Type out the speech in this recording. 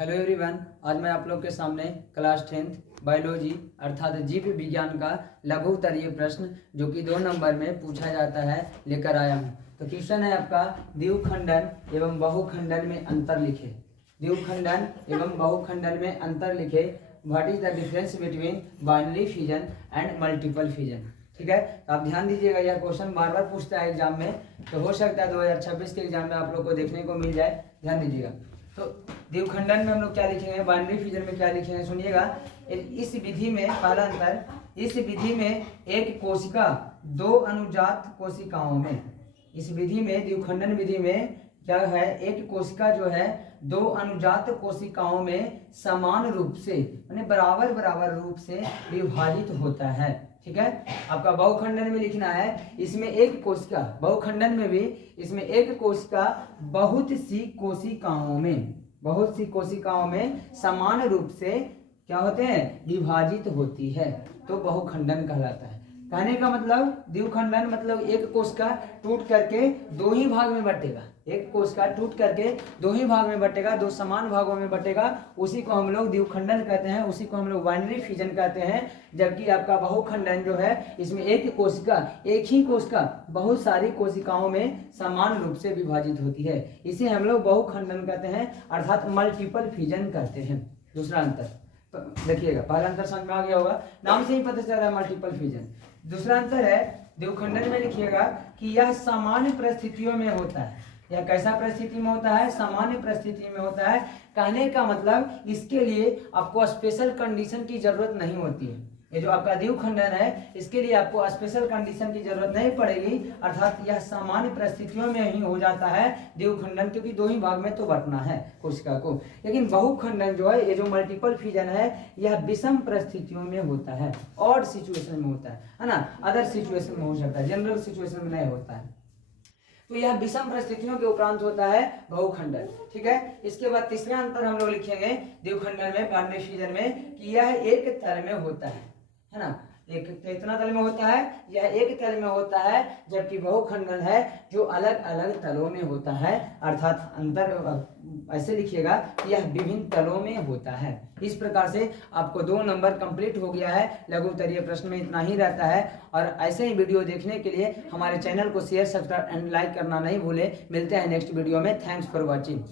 Hello everyone, आज मैं आप लोग के सामने क्लास 10th बायोलॉजी अर्थात जीव विज्ञान का लघु उत्तरीय प्रश्न जो कि 2 नंबर में पूछा जाता है लेकर आया हूँ। तो क्वेश्चन है आपका द्विखंडन एवं बहुखंडन में अंतर लिखे। द्विखंडन एवं बहुखंडन में अंतर लिखे। What is the difference between binary fission and multiple fission. ठीक है, तो आप ध्यान दीजिएगा, यह क्वेश्चन बार बार पूछता है एग्जाम में, तो हो सकता है 2026 के एग्जाम में आप लोग को देखने को मिल जाए। ध्यान दीजिएगा। तो द्विखंडन में हम लोग क्या लिखेंगे, बाइनरी फिजन में क्या लिखेंगे, सुनिएगा। इस विधि में पहला अंतर, इस विधि में एक कोशिका दो अनुजात कोशिकाओं में, इस विधि में द्विखंडन विधि में क्या है, एक कोशिका जो है दो अनुजात कोशिकाओं में समान रूप से यानी बराबर बराबर रूप से विभाजित होता है। ठीक है, आपका बहुखंडन में लिखना है, इसमें एक कोशिका, बहुखंडन में भी इसमें एक कोशिका बहुत सी कोशिकाओं में समान रूप से क्या होते हैं, विभाजित होती है, तो बहुखंडन कहलाता है। कहने का मतलब द्विखंडन मतलब एक कोशिका टूट करके दो ही भाग में बटेगा, एक कोशिका टूट करके दो ही भाग में बटेगा, दो समान भागों में बटेगा, उसी को हम लोग द्विखंडन कहते हैं, उसी को हम लोग बाइनरी फिजन कहते हैं। जबकि आपका बहुखंडन जो है, इसमें एक कोशिका, एक ही कोशिका बहुत सारी कोशिकाओं में समान रूप से विभाजित होती है, इसे हम लोग बहुखंडन कहते हैं अर्थात मल्टीपल फिजन कहते हैं। दूसरा अंतर देखिएगा, पहला अंतर समझ में आ गया होगा, नाम से ही पता चल रहा है मल्टीपल फिजन। दूसरा अंतर है द्विखंडन में लिखिएगा कि यह सामान्य परिस्थितियों में होता है। यह कैसा परिस्थिति में होता है, सामान्य परिस्थिति में होता है। कहने का मतलब इसके लिए आपको स्पेशल कंडीशन की जरूरत नहीं होती है। ये जो आपका द्विखंडन है, इसके लिए आपको स्पेशल कंडीशन की जरूरत नहीं पड़ेगी, अर्थात यह सामान्य परिस्थितियों में ही हो जाता है द्विखंडन, क्योंकि दो ही भाग में तो बंटना है कोशिका को। लेकिन बहुखंडन जो है, ये जो मल्टीपल फिजन है, यह विषम परिस्थितियों में होता है, ऑड सिचुएशन में होता है ना, अदर सिचुएशन में हो सकता है, जनरल सिचुएशन में नहीं होता है। तो यह विषम परिस्थितियों के उपरांत होता है बहुखंडन। ठीक है, इसके बाद तीसरा अंतर हम लोग लिखेंगे द्विखंडन में, बाइनरी फिजन में, कि यह एक तल में होता है ना, एक कितना तल में होता है, यह एक तल में होता है, जबकि बहुखंडन है जो अलग अलग तलों में होता है, अर्थात अंतर ऐसे लिखिएगा कि यह विभिन्न तलों में होता है। इस प्रकार से आपको 2 नंबर कंप्लीट हो गया है। लघु उत्तरीय प्रश्न में इतना ही रहता है, और ऐसे ही वीडियो देखने के लिए हमारे चैनल को शेयर, सब्सक्राइब एंड लाइक करना नहीं भूले। मिलते हैं नेक्स्ट वीडियो में। Thanks for watching.